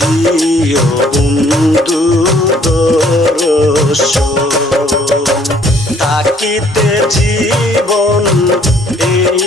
দিও বন্ধু দর্শন থাকিতে জীবন এই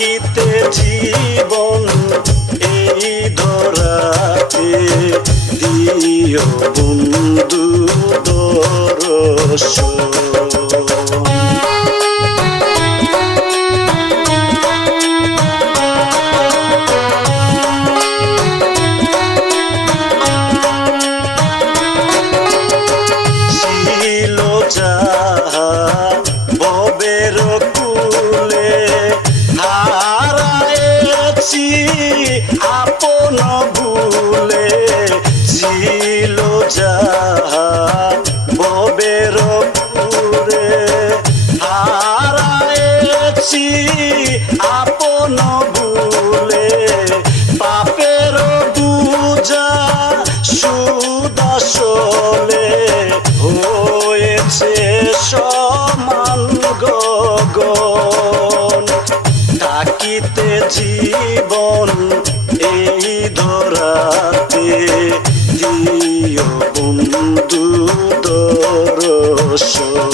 থাকিতে জীবন এই ধরাতে দিও বন্ধু দর্শন কুলে হারায়েছি আপন ভুলে। পাপের বুঝা সুদশলে হয়েছে সমান গগন। থাকিতে জীবন দর্শন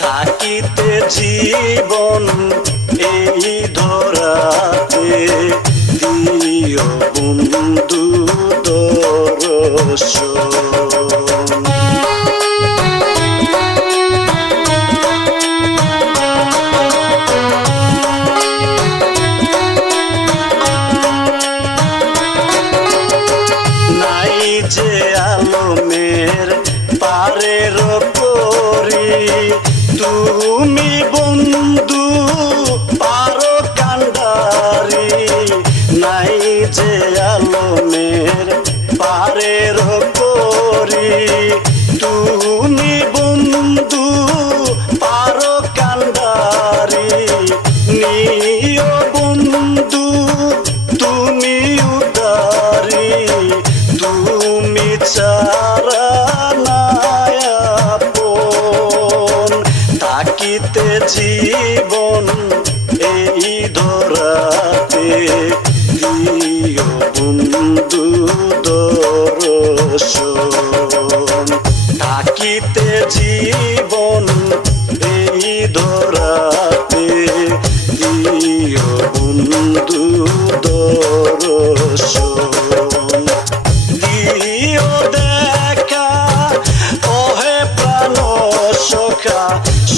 থাকিতে জীবন এই ধরাতে দিও বন্ধু দর্শন তুমি বন্ধু পারো কান্ডারি নাই যে আলমের পারের করি। তুমি থাকিতে জীবন এই ধরাতে। প্রিয় বন্ধু দর্শন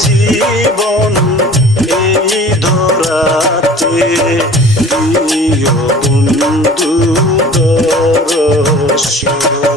জীবন এই ধরাতে প্রিয় বন্ধু দর্শন